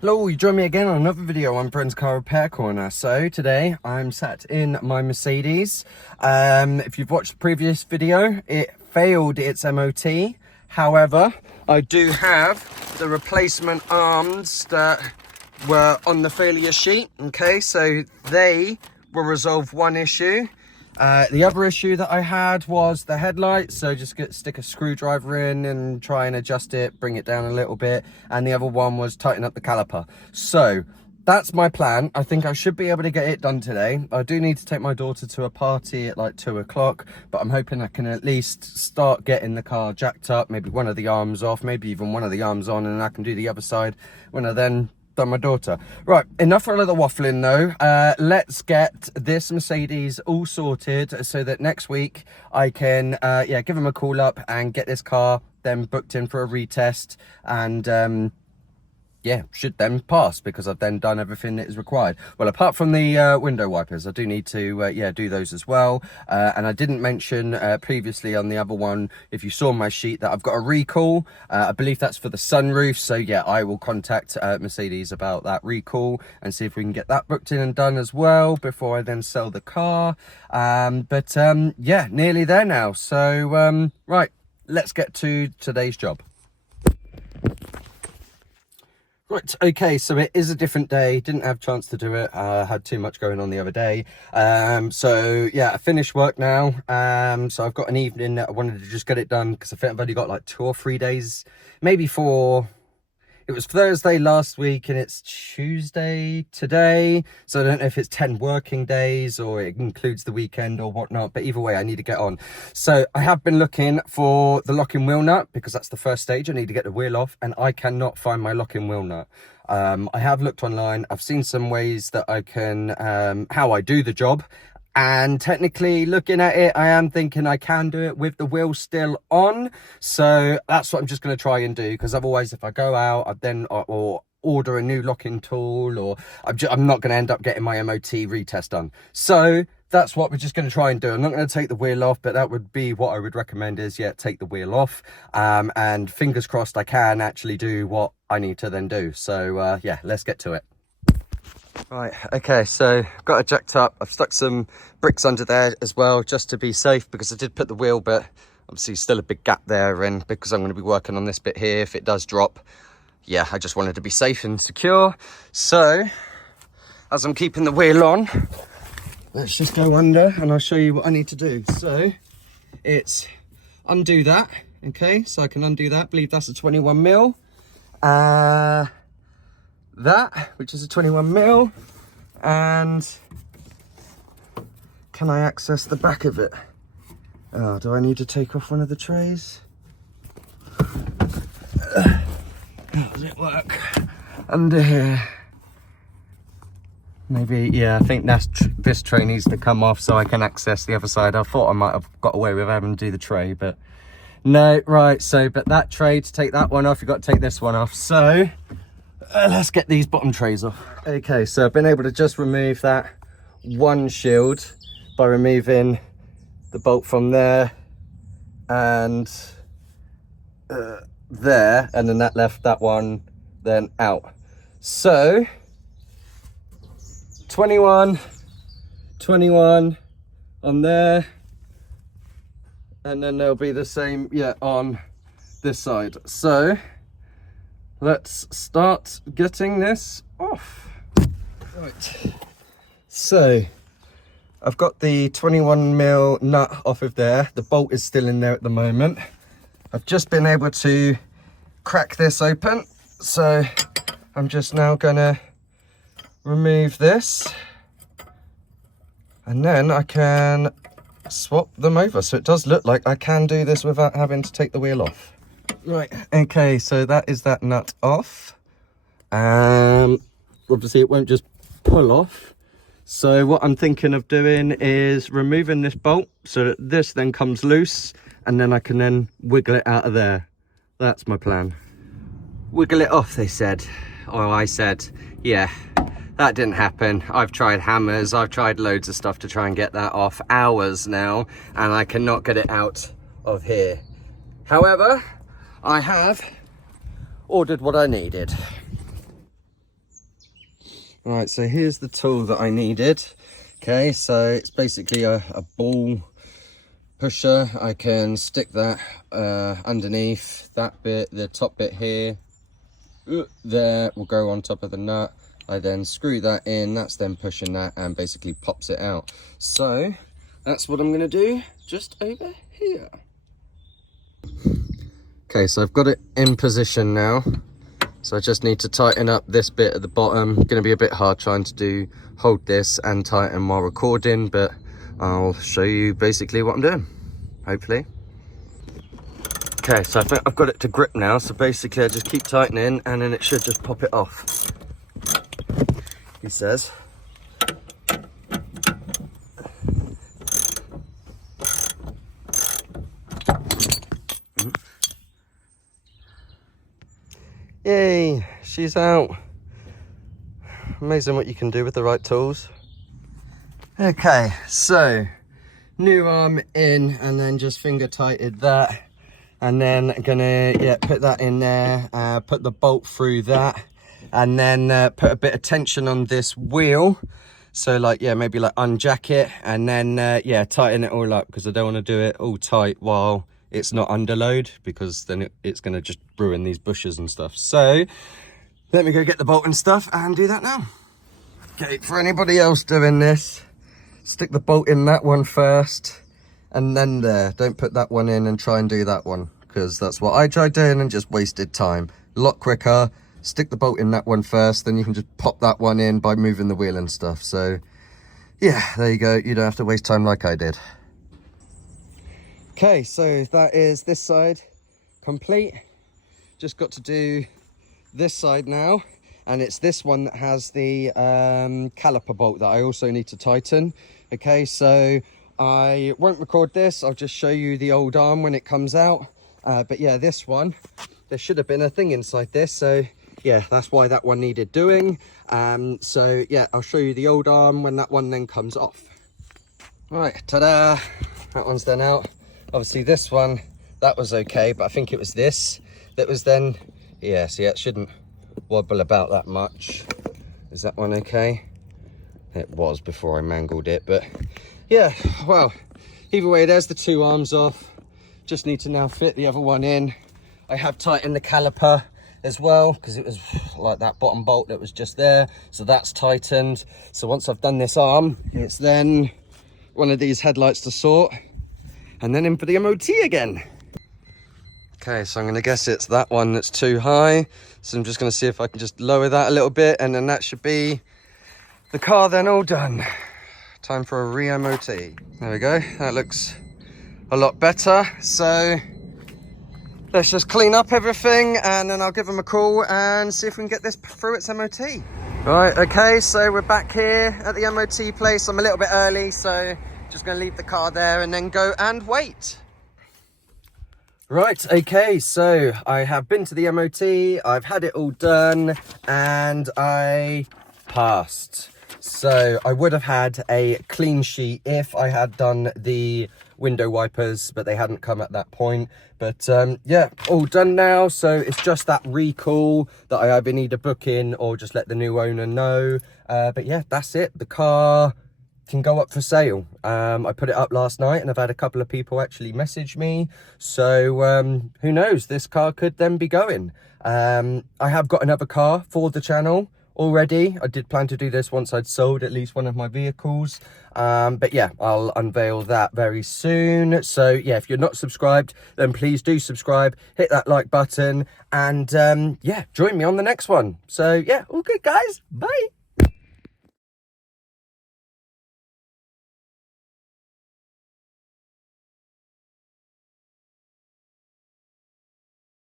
Hello, you join me again on another video on Brent's Car Repair Corner. So today I'm sat in my Mercedes. If you've watched the previous video, it failed its MOT. However, I do have the replacement arms that were on the failure sheet. Okay, so they will resolve one issue. The other issue that I had was the headlights, so just stick a screwdriver in and try and adjust it, bring it down a little bit. And the other one was tighten up the caliper. So that's my plan. I think I should be able to get it done today. I do need to take my daughter to a party at like 2 o'clock, but I'm hoping I can at least start getting the car jacked up, maybe one of the arms off, maybe even one of the arms on, and I can do the other side when I then done my daughter. Right, enough for a little waffling though. Let's get this Mercedes all sorted so that next week I can give them a call up and get this car then booked in for a retest, and should then pass because I've then done everything that is required. Well, apart from the window wipers, I do need to do those as well. And I didn't mention previously on the other one, if you saw my sheet, that I've got a recall. I believe that's for the sunroof. So yeah, I will contact Mercedes about that recall and see if we can get that booked in and done as well before I then sell the car. Nearly there now. So right, let's get to today's job. Right, okay, so it is a different day. Didn't have a chance to do it. Had too much going on the other day. So yeah, I finished work now. So I've got an evening that I wanted to just get it done because I think I've only got like 2 or 3 days, maybe 4. It was Thursday last week and it's Tuesday today. So I don't know if it's 10 working days or it includes the weekend or whatnot, but either way, I need to get on. So I have been looking for the locking wheel nut because that's the first stage. I need to get the wheel off and I cannot find my locking wheel nut. I have looked online. I've seen some ways that I can, how I do the job. And technically looking at it, I am thinking I can do it with the wheel still on. So that's what I'm just going to try and do, because otherwise if I go out, I then or order a new locking tool, or I'm not going to end up getting my MOT retest done. So that's what we're just going to try and do. I'm not going to take the wheel off, but that would be what I would recommend is, take the wheel off. And fingers crossed I can actually do what I need to then do. So let's get to it. Right, okay, so got it jacked up. I've stuck some bricks under there as well, just to be safe, because I did put the wheel, but obviously still a big gap there, and because I'm going to be working on this bit here, if it does drop, I just wanted to be safe and secure. So as I'm keeping the wheel on, let's just go under and I'll show you what I need to do. So it's undo that, okay, so I can undo that. I believe that's a 21 mil. That, which is a 21 mil, and can I access the back of it? Oh, do I need to take off one of the trays? How does it work? Under here. Maybe, I think this tray needs to come off so I can access the other side. I thought I might have got away with having to do the tray, but no, right, so, but that tray, to take that one off, you've got to take this one off. So let's get these bottom trays off. Okay, so I've been able to just remove that one shield by removing the bolt from there and there, and then that left that one then out. So 21 on there, and then there'll be the same on this side. So let's start getting this off. Right, so I've got the 21 mil nut off of there. The bolt is still in there at the moment. I've just been able to crack this open, so I'm just now gonna remove this, and then I can swap them over. So it does look like I can do this without having to take the wheel off. Right, okay, so that is that nut off. Obviously it won't just pull off. So what I'm thinking of doing is removing this bolt so that this then comes loose, and then I can then wiggle it out of there. That's my plan. Wiggle it off, they said. Or I said, yeah, that didn't happen. I've tried hammers, I've tried loads of stuff to try and get that off, hours now, and I cannot get it out of here. However, I have ordered what I needed. Right, so here's the tool that I needed. Okay, so it's basically a ball pusher. I can stick that underneath that bit, the top bit here. There will go on top of the nut. I then screw that in, that's then pushing that and basically pops it out. So that's what I'm going to do just over here. Okay, so I've got it in position now. So I just need to tighten up this bit at the bottom. Going to be a bit hard trying to hold this and tighten while recording, but I'll show you basically what I'm doing, hopefully. Okay, so I think I've got it to grip now. So basically I just keep tightening and then it should just pop it off, he says. Yay, she's out. Amazing what you can do with the right tools. Okay, so new arm in and then just finger tightened that. And then gonna put that in there, put the bolt through that, and then put a bit of tension on this wheel. So like, maybe like unjack it and then tighten it all up, because I don't want to do it all tight while it's not under load, because then it's going to just ruin these bushes and stuff. So let me go get the bolt and stuff and do that now. Okay, for anybody else doing this, stick the bolt in that one first and then there. Don't put that one in and try and do that one, because that's what I tried doing and just wasted time. A lot quicker. Stick the bolt in that one first, then you can just pop that one in by moving the wheel and stuff. So yeah, there you go. You don't have to waste time like I did. Okay, so that is this side complete. Just got to do this side now, and it's this one that has the caliper bolt that I also need to tighten. Okay, so I won't record this, I'll just show you the old arm when it comes out. But yeah, this one, there should have been a thing inside this, so yeah, that's why that one needed doing. So yeah, I'll show you the old arm when that one then comes off. All right, ta-da, that one's then out. Obviously this one, that was okay, but I think it was this that was then, yeah, see, it shouldn't wobble about that much. Is that one okay? It was before I mangled it, but yeah, well, either way, there's the two arms off. Just need to now fit the other one in. I have tightened the caliper as well, because it was like that bottom bolt that was just there, so that's tightened. So once I've done this arm, it's then one of these headlights to sort, and then in for the MOT again. Okay, so I'm going to guess it's that one that's too high. So I'm just going to see if I can just lower that a little bit, and then that should be the car then all done. Time for a re-MOT. There we go. That looks a lot better. So let's just clean up everything, and then I'll give them a call and see if we can get this through its MOT. Right, okay, so we're back here at the MOT place. I'm a little bit early, so just going to leave the car there and then go and wait. Right, okay, so I have been to the MOT, I've had it all done, and I passed. So I would have had a clean sheet if I had done the window wipers, but they hadn't come at that point. But yeah, all done now. So it's just that recall that I either need to book in or just let the new owner know. But yeah, that's it. The car can go up for sale. I put it up last night and I've had a couple of people actually message me. So who knows, this car could then be going. I have got another car for the channel already. I did plan to do this once I'd sold at least one of my vehicles. But yeah, I'll unveil that very soon. So yeah, if you're not subscribed, then please do subscribe, hit that like button, and yeah, join me on the next one. So yeah, all good guys, bye.